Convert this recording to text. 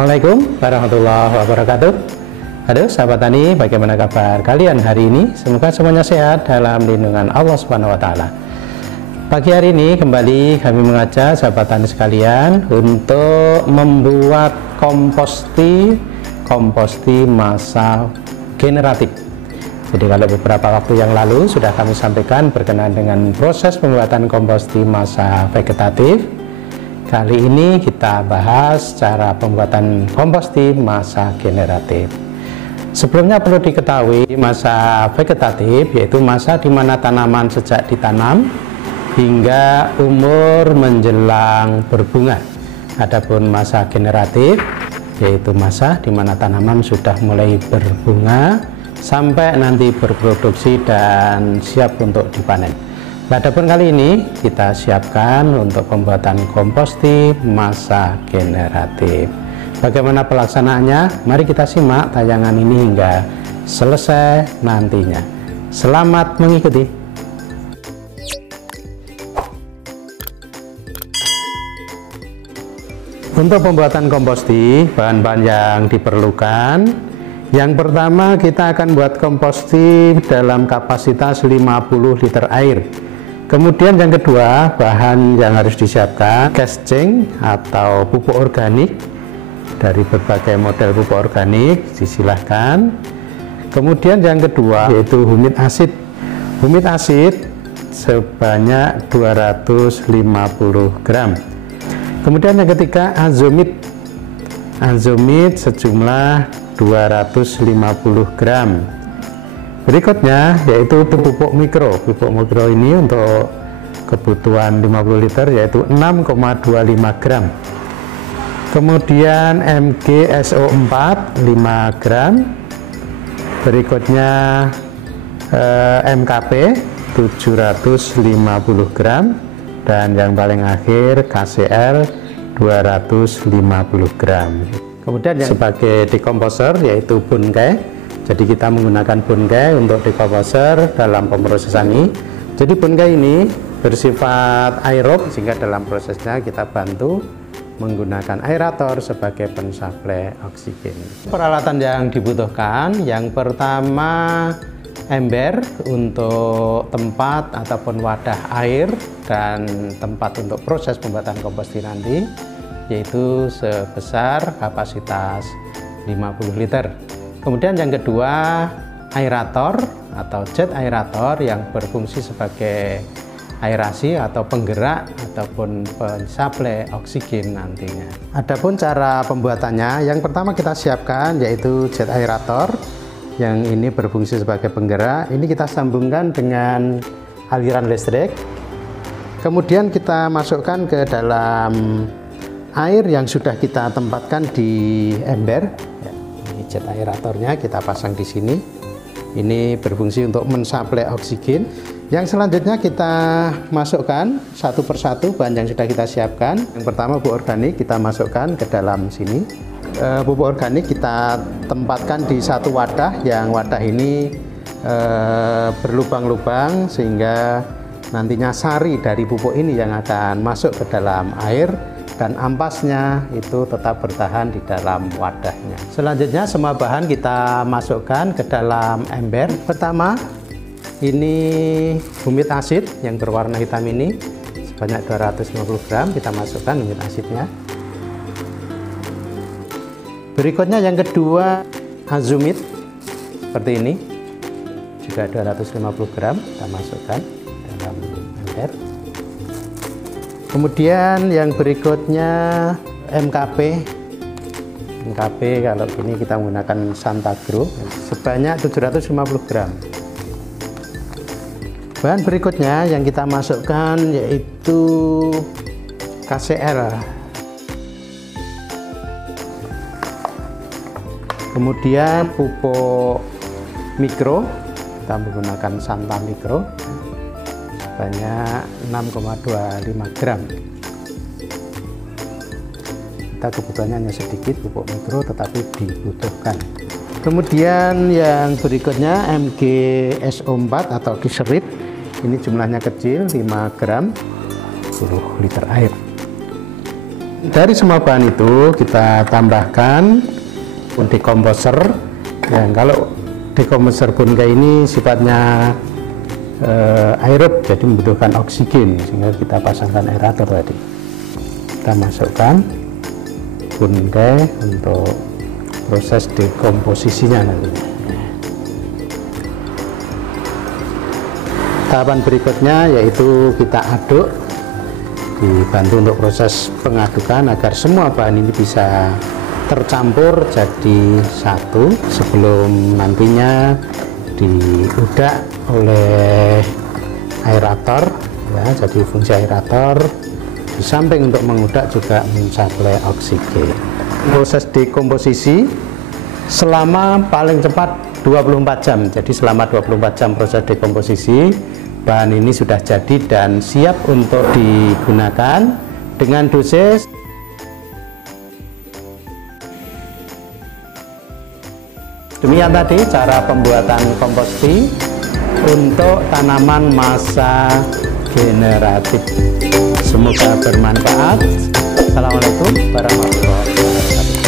Assalamualaikum warahmatullahi wabarakatuh. Halo sahabat tani, bagaimana kabar kalian hari ini? Semoga semuanya sehat dalam lindungan Allah Subhanahu wa Ta'ala. Pagi hari ini kembali kami mengajak sahabat tani sekalian untuk membuat komposti massa generatif. Jadi kalau beberapa waktu yang lalu sudah kami sampaikan berkenaan dengan proses pembuatan komposti massa vegetatif. Kali ini kita bahas cara pembuatan komposti massa generatif. Sebelumnya perlu diketahui massa vegetatif yaitu massa di mana tanaman sejak ditanam hingga umur menjelang berbunga. Adapun massa generatif yaitu massa di mana tanaman sudah mulai berbunga sampai nanti berproduksi dan siap untuk dipanen. Adapun kali ini kita siapkan untuk pembuatan komposti massa generatif. Bagaimana pelaksanaannya? Mari kita simak tayangan ini hingga selesai nantinya. Selamat mengikuti. Untuk pembuatan komposti, bahan-bahan yang diperlukan. Yang pertama, kita akan buat komposti dalam kapasitas 50 liter air. Kemudian yang kedua, bahan yang harus disiapkan casing atau pupuk organik dari berbagai model pupuk organik, disilahkan. Kemudian yang kedua yaitu humid asid. Humid asid sebanyak 250 gram. Kemudian yang ketiga azomid. Azomid sejumlah 250 gram. Berikutnya yaitu pupuk mikro. Pupuk mikro ini untuk kebutuhan 50 liter yaitu 6,25 gram. Kemudian MgSO4 5 gram. Berikutnya MKP 750 gram. Dan yang paling akhir KCl 250 gram. Kemudian yang sebagai dekomposer yaitu bonsai. Jadi kita menggunakan bonsai untuk dekomposer dalam pemrosesan ini. Jadi bonsai ini bersifat aerob sehingga dalam prosesnya kita bantu menggunakan aerator sebagai pensuplai oksigen. Peralatan yang dibutuhkan yang pertama ember untuk tempat ataupun wadah air dan tempat untuk proses pembuatan komposti nanti yaitu sebesar kapasitas 50 liter. Kemudian yang kedua aerator atau jet aerator yang berfungsi sebagai aerasi atau penggerak ataupun pensuplai oksigen nantinya. Adapun cara pembuatannya yang pertama kita siapkan yaitu jet aerator yang ini berfungsi sebagai penggerak. Ini kita sambungkan dengan aliran listrik. Kemudian kita masukkan ke dalam air yang sudah kita tempatkan di ember. Ini jet aeratornya kita pasang di sini. Ini berfungsi untuk mensuplai oksigen. Yang selanjutnya kita masukkan satu persatu bahan yang sudah kita siapkan. Yang pertama pupuk organik kita masukkan ke dalam sini. Pupuk organik kita tempatkan di satu wadah yang wadah ini berlubang-lubang sehingga nantinya sari dari pupuk ini yang akan masuk ke dalam air dan ampasnya itu tetap bertahan di dalam wadahnya. Selanjutnya semua bahan kita masukkan ke dalam ember. Pertama ini humid asid yang berwarna hitam ini sebanyak 250 gram kita masukkan humid asidnya. Berikutnya yang kedua azomid seperti ini juga 250 gram kita masukkan dalam ember. Kemudian yang berikutnya MKP kalau ini kita menggunakan Santagro sebanyak 750 gram. Bahan berikutnya yang kita masukkan yaitu KCl. Kemudian pupuk mikro kita menggunakan Santa Mikro sebanyak 6,25 gram. Kita kebutuhannya hanya sedikit pupuk mikro tetapi dibutuhkan. Kemudian yang berikutnya MgSO4 atau glycerit. Ini jumlahnya kecil 5 gram 10 liter air. Dari semua bahan itu kita tambahkan pun dekomposer. Ya, kalau dekomposer bonsai ini sifatnya aerob, jadi membutuhkan oksigen, sehingga kita pasangkan aerator tadi. Kita masukkan bonsai untuk proses dekomposisinya nanti. Tahapan berikutnya yaitu kita aduk, dibantu untuk proses pengadukan agar semua bahan ini bisa tercampur jadi satu sebelum nantinya diudak oleh aerator. Ya, jadi fungsi aerator di samping untuk mengudak juga mensuplai oksigen. Proses dekomposisi selama paling cepat 24 jam. Jadi selama 24 jam proses dekomposisi, bahan ini sudah jadi dan siap untuk digunakan dengan dosis. Demikian tadi cara pembuatan kompos tea untuk tanaman masa generatif. Semoga bermanfaat. Assalamualaikum warahmatullahi wabarakatuh.